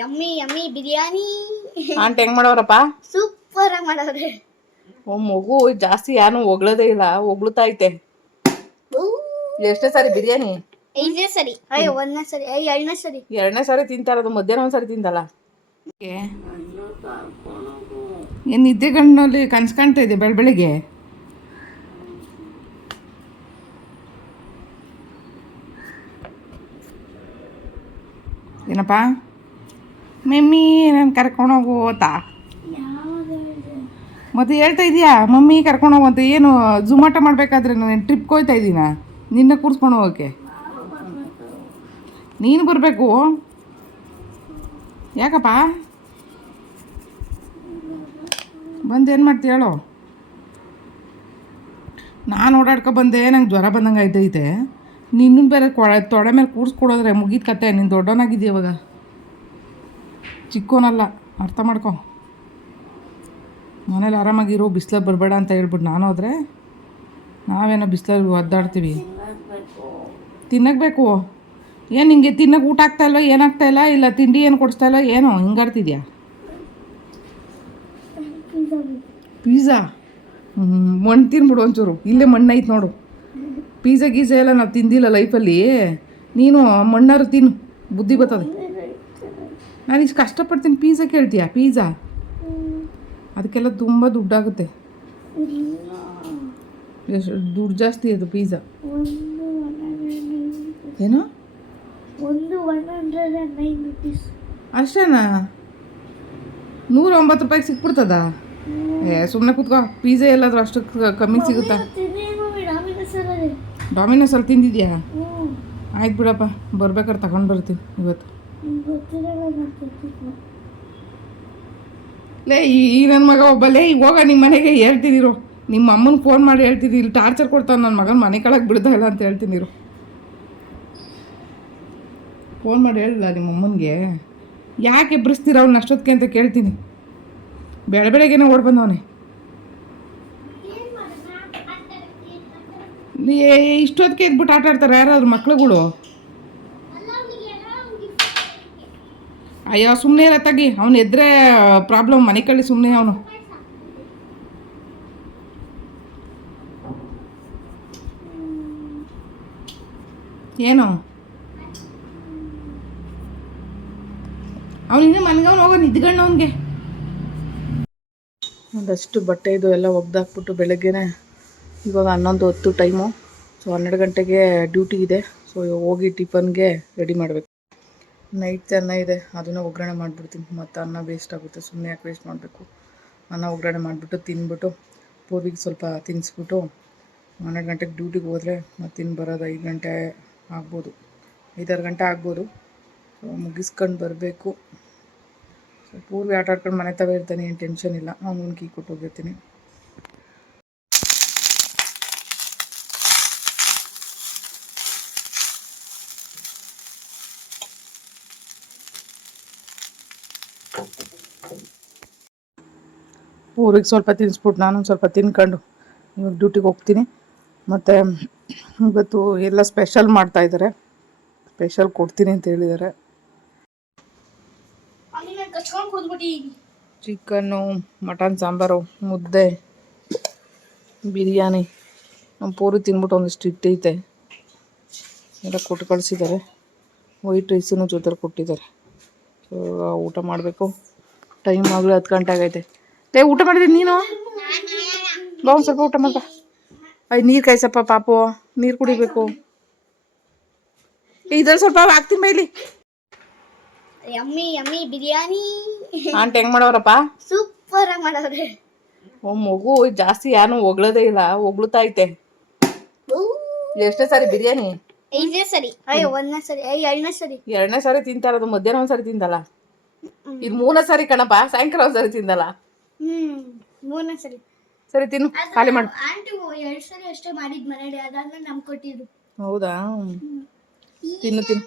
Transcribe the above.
Yummy yummy biryani ant ಹೆಂಗ್ ಮಾಡವ್ರಪ್ಪ super ಆಗಿ ಮಾಡವ್ರೆ ಓ ಮಗು ಜಾಸ್ತಿ ಯಾರು ಹೊಗಳದೇ ಇಲ್ಲ ಹೊಗಳುತ್ತಾ ಐತೆ. ಎಷ್ಟೇ ಸಾರಿ ಬಿರಿಯಾನಿ? ಐದನೇ ಸರಿ. ಅಯ್ಯೋ ಒಂದನೇ ಸರಿ ಅಯ್ಯ ಎರಡನೇ ಸರಿ. ಎರಡನೇ ಸಾರಿ ತಿಂತಾರದು ಮಧ್ಯಾಹ್ನ ಒಂದ್ಸರಿ ತಿಂದಲ್ಲ? ಏನು ನಿದ್ದೆ ಗಣ್ಣಲ್ಲಿ ಕನ್ಸ್ ಕಾಣ್ತಾ ಇದೆ ಬೆಳ ಬೆಳಿಗ್ಗೆ? ಏನಪ್ಪ? ಮಮ್ಮಿ ನಾನು ಹೋಗು ಅಂತ. ಮತ್ತೆ ಹೇಳ್ತಾ ಇದೀಯಾ? ಮಮ್ಮಿ ಕರ್ಕೊಂಡು ಅಂತ. ಏನು ಜುಮಾಟ ಮಾಡಬೇಕಾದ್ರೆ ನಾನು ಟ್ರಿಪ್ ಹೋಗ್ತಾ ಇದ್ದೀನ ನಿನ್ನ ಕೂರಿಸ್ಕೊಂಡು ಹೋಗೋಕ್ಕೆ. ನೀನು ಬರಬೇಕು. ಯಾಕಪ್ಪ? ಬಂದು ಏನು ಮಾಡ್ತೀಯ ಹೇಳು. ನಾನು ಓಡಾಡ್ಕೊ ಬಂದೆ, ನಂಗೆ ಜ್ವರ ಬಂದಂಗೆ ಆಯ್ತೈತೆ. ನಿನ್ನ ಬೇರೆ ಕೊಡ ತೊಡೆ ಮೇಲೆ ಕೂರಿಸ್ಕೊಡೋದ್ರೆ ಮುಗಿದ ಕತೆ. ನೀನು ದೊಡ್ಡವನಾಗಿದ್ದೀಯ ಇವಾಗ? ಚಿಕ್ಕೋನಲ್ಲ, ಅರ್ಥ ಮಾಡ್ಕೊ. ಮನೇಲಿ ಆರಾಮಾಗಿರು ಬಿಸಿಲಲ್ಲಿ ಬರಬೇಡ ಅಂತ ಹೇಳ್ಬಿಟ್ಟು ನಾನು ಹೋದರೆ ನಾವೇನೋ ಬಿಸಿಲಲ್ಲಿ ಒದ್ದಾಡ್ತೀವಿ. ತಿನ್ನಕ್ಕೆ ಬೇಕು ಏನು ಹಿಂಗೆ ತಿನ್ನಕ್ಕೆ ಊಟ ಆಗ್ತಾ ಇಲ್ಲ ಏನಾಗ್ತಾ ಇಲ್ಲ ಇಲ್ಲ ತಿಂಡಿ ಏನು ಕೊಡಿಸ್ತಾ ಇಲ್ಲ, ಏನು, ಹಿಂಗಾಡ್ತಿದ್ಯಾ? ಹ್ಞೂ ಮಣ್ಣು ತಿನ್ಬಿಡು ಒಂಚೂರು. ಇಲ್ಲೇ ಮಣ್ಣು ಐತೆ ನೋಡು. ಪೀಝಾ ಗೀಝಾ ಎಲ್ಲ ನಾವು ತಿಂದಿಲ್ಲ ಲೈಫಲ್ಲಿ ನೀನು ಮಣ್ಣಾರು ತಿನ್ನು. ಬುದ್ಧಿ ಬರ್ತದೆ. ನಾನು ಇಷ್ಟು ಕಷ್ಟಪಡ್ತೀನಿ ಪೀಝಾ ಕೇಳ್ತೀಯಾ? ಪೀಝಾ ಅದಕ್ಕೆಲ್ಲ ತುಂಬ ದುಡ್ಡಾಗುತ್ತೆ. ಎಷ್ಟು ದುಡ್ಡು ಜಾಸ್ತಿ ಅದು ಪೀಝಾ ಏನು? ಒಂದು one hundred and nine rupees ಅಷ್ಟೇನಾ? ನೂರ ಒಂಬತ್ತು ರೂಪಾಯಿಗೆ ಸಿಕ್ಬಿಡ್ತದ? ಏ ಸುಮ್ಮನೆ ಕೂತ್ಕೋ. ಪೀಝಾ ಎಲ್ಲಾದರೂ ಅಷ್ಟು ಕಮ್ಮಿ ಸಿಗುತ್ತಾ? ಡಾಮಿನೋಸಲ್ಲಿ ತಿಂದಿದ್ಯಾ? ಆಯ್ತು ಬಿಡಪ್ಪ ಬರ್ಬೇಕಾದ್ರೆ ತಗೊಂಡು ಬರ್ತೀನಿ ಇವತ್ತು. ಲೇ, ಈ ನನ್ನ ಮಗ ಒಬ್ಬ, ಲೇ ಈಗ ಹೋಗ ನಿಮ್ಮ ಮನೆಗೆ ಹೇಳ್ತಿದ್ದೀರು. ನಿಮ್ಮ ಅಮ್ಮನ ಫೋನ್ ಮಾಡಿ ಹೇಳ್ತಿದ್ದಿ ಇಲ್ಲಿ ಟಾರ್ಚರ್ ಕೊಡ್ತಾನೆ ನನ್ನ ಮಗನ, ಮನೆ ಕೆಳಗೆ ಬಿಡ್ತಾ ಇಲ್ಲ ಅಂತ ಹೇಳ್ತೀನಿರು ಫೋನ್ ಮಾಡಿ ಹೇಳಿಲ್ಲ ನಿಮ್ಮ ಅಮ್ಮನಿಗೆ? ಯಾಕೆ ಬಿಡಿಸ್ತೀರ ಅವ್ನ ಅಷ್ಟೊತ್ತಿಗೆ ಅಂತ ಕೇಳ್ತೀನಿ. ಬೆಳೆ ಬೆಳಗ್ಗೆನೇ ಓಡ್ ಬಂದವನೇ. ಇಷ್ಟೊತ್ತಿಗೆ ಇದ್ಬಿಟ್ಟು ಆಟ ಆಡ್ತಾರೆ ಯಾರಾದ್ರು ಮಕ್ಳುಗಳು? ಅಯ್ಯೋ ಸುಮ್ಮನೆ ಇರ ತಗಿ. ಅವ್ನು ಎದ್ರೆ ಪ್ರಾಬ್ಲಮ್ ಮನೆ ಕಳಿ ಸುಮ್ಮನೆ ಅವನು. ಏನು? ಅವನಿಂದ ಮನ್ಗವ್ನು ಹೋಗೋ ನಿದ್ಗಣ್ಣ ಅವನಿಗೆ. ಒಂದಷ್ಟು ಬಟ್ಟೆ ಇದು ಎಲ್ಲ ಒಗ್ದಾಕ್ಬಿಟ್ಟು ಬೆಳಗ್ಗೆನೆ ಇವಾಗ ಹನ್ನೊಂದು ಹೊತ್ತು ಟೈಮು. ಸೊ, ಹನ್ನೆರಡು ಗಂಟೆಗೆ ಡ್ಯೂಟಿ ಇದೆ. ಸೊ, ಹೋಗಿ ಟಿಫನ್ಗೆ ರೆಡಿ ಮಾಡಬೇಕು. ನೈಟ್ ಅನ್ನ ಇದೆ. ಅದನ್ನ ಒಗ್ಗರಣೆ ಮಾಡಿಬಿಡ್ತೀನಿ. ಮತ್ತು ಅನ್ನ ವೇಸ್ಟ್ ಆಗುತ್ತೆ. ಸುಮ್ಮನೆ ಯಾಕೆ ವೇಸ್ಟ್ ಮಾಡಬೇಕು? ಅನ್ನ ಒಗ್ಗರಣೆ ಮಾಡಿಬಿಟ್ಟು ತಿಂದ್ಬಿಟ್ಟು ಪೂರ್ವಿಗೆ ಸ್ವಲ್ಪ ತಿನ್ನಿಸ್ಬಿಟ್ಟು ಹನ್ನೆರಡು ಗಂಟೆಗೆ ಡ್ಯೂಟಿಗೆ ಹೋದರೆ ಮತ್ತು ತಿನ್ನು ಬರೋದು ಐದು ಗಂಟೆ ಆಗ್ಬೋದು. ಐದಾರು ಗಂಟೆ ಆಗ್ಬೋದು. ಮುಗಿಸ್ಕೊಂಡು ಬರಬೇಕು. ಪೂರ್ವಿ ಆಟ ಆಡ್ಕೊಂಡು ಮನೆ ತವ ಇರ್ತಾನೆ, ಏನು ಟೆನ್ಷನ್ ಇಲ್ಲ. ಅವ್ನಿಗೆ ಕೀ ಕೊಟ್ಟು ಹೋಗಿರ್ತೀನಿ. ಊರಿಗೆ ಸ್ವಲ್ಪ ತಿನ್ನಿಸ್ಬಿಟ್ಟು ನಾನು ಸ್ವಲ್ಪ ತಿನ್ಕೊಂಡು ಇವಾಗ ಡ್ಯೂಟಿಗೆ ಹೋಗ್ತೀನಿ. ಮತ್ತು ಇವತ್ತು ಎಲ್ಲ ಸ್ಪೆಷಲ್ ಮಾಡ್ತಾ ಇದ್ದಾರೆ ಸ್ಪೆಷಲ್ ಕೊಡ್ತೀನಿ ಅಂತ ಹೇಳಿದ್ದಾರೆ ಚಿಕನ್ನು ಮಟನ್ ಸಾಂಬಾರು ಮುದ್ದೆ ಬಿರಿಯಾನಿ ನಮ್ಮ ಪೂರಿ ತಿನ್ಬಿಟ್ಟು ಒಂದಿಷ್ಟು ಇಟ್ಟೈತೆ ಎಲ್ಲ ಕೊಟ್ಟು ಕಳಿಸಿದ್ದಾರೆ ವೈಟ್ ರೈಸನ್ನು ಜೊತೆಲಿ ಕೊಟ್ಟಿದ್ದಾರೆ ಸೊ ಊಟ ಮಾಡಬೇಕು. ಟೈಮ್ ಆಗಲೇ ಹತ್ತು ಗಂಟೆ ಆಗೈತೆ. ಏ ಊಟ ಮಾಡಿದೀನಿ ನೀನು? ಬಾ ಒಂದು ಸ್ವಲ್ಪ ಊಟ ಮಾಡ್ಬಾ ಅಯ್ಯ ನೀರು ಕಾಯ್ಸಪ್ಪ ಪಾಪು. ನೀರು ಕುಡಿಬೇಕು. ಇದ್ರಲ್ಲಿ ಸ್ವಲ್ಪ ಹಾಕ್ತೀನಿ ಬೈಲಿ. Yummy yummy biryani. ಆಂಟ್ ಹೆಂಗ್ ಮಾಡವ್ರಪ್ಪ ಸೂಪರ್ ಆಗಿ ಮಾಡೋರೆ. ಓ ಮಗು ಜಾಸ್ತಿ ಯಾನು ಹೊಗಳದೇ ಇಲ್ಲ. ಹೊಗಳುತ್ತಾ ಐತೆ. ಎಷ್ಟೇ ಸಾರಿ ಬಿರಿಯಾನಿ. ಐದನೇ ಸರಿ. ಅಯ್ಯೋ ಒಂದನೇ ಸರಿ. ಅಯ್ಯೋ ಎರಡನೇ ಸರಿ. ಎರಡನೇ ಸಾರಿ ತಿಂತಾರ ಮಧ್ಯಾಹ್ನ ಮಧ್ಯಾಹ್ನ ಒಂದ್ಸರಿ ತಿಂದಲ್ಲ? ಇದು ಮೂರನೇ ಸಾರಿ ಕಣಪ್ಪ ಸಾಯಂಕಾಲ ಒಂದ್ಸರಿ ತಿಂದಲ್ಲ? ಹ್ಮ್ ಮೂರನೇ ಸರಿ. ಸರಿ ತಿನ್ನು ಖಾಲಿ ಮಾಡು. ಆಂಟಿ ಎರಡು ಸರಿ ಅಷ್ಟೇ ಮಾಡಿದ್ ಮನೇಲಿ ಅದಾದ್ಮೇಲೆ ನಮ್ ಕೊಟ್ಟಿದ್ರು. ಹೌದಾ? ತಿನ್ನು ತಿನ್ನು.